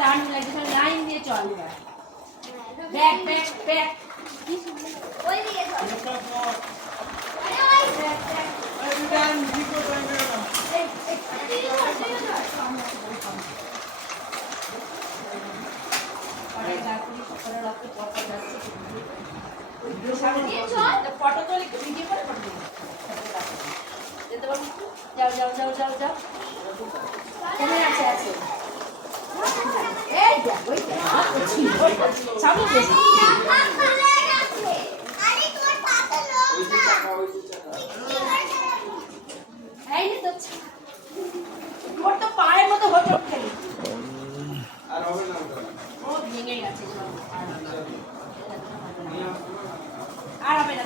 দাঁড়িয়ে লাগছে লাইন দিয়ে চল ব্যাক ব্যাক ব্যাক ওই দিয়ে চল আরে ওই ব্যাক ব্যাক এই ডান দিকে টাইম না এই আরে গাছগুলি সকালে রাতে পড়তে যাচ্ছে ওই সামনে দিয়ে চল ফটো তোলে ভিডিও করে ফটো যেতে পারবি যাও যাও যাও যাও যাও কেমন আছে আছে এই দেখ ওই দেখ সামনে গেছে আরে তোর পাতা লোক এই নে তো ওর তো পায়ের মতো হোঁচট খেলি আর হবে না ও ভেঙে গেছে আর হবে না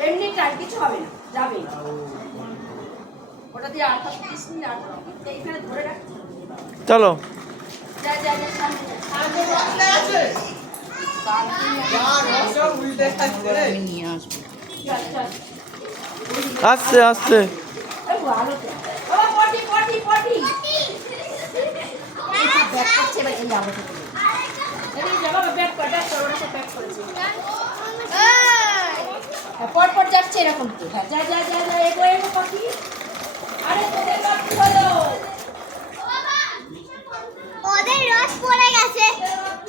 এমনি টাইট কিছু হবে না যাবে ওটা দিয়ে আটা পিস নিয়ে আটা এইখানে ধরে রাখ চলো যা যা যা সামনে রাস্তা আছে यार উল্টে খাচ্ছে রে আমি নিয়ে আসব চল চল আসছে আসছে এই ভালো তো ও পটি পটি পটি এই ব্যাগ করছে ভাই এই যাবো এই জায়গা ব্যাগ করে ওরা সব প্যাক করেছে পট পট যাচ্ছে এরকম তো হ্যাঁ যা যা যা যা এগো এগো পটি আরে তোদের বাকি হলো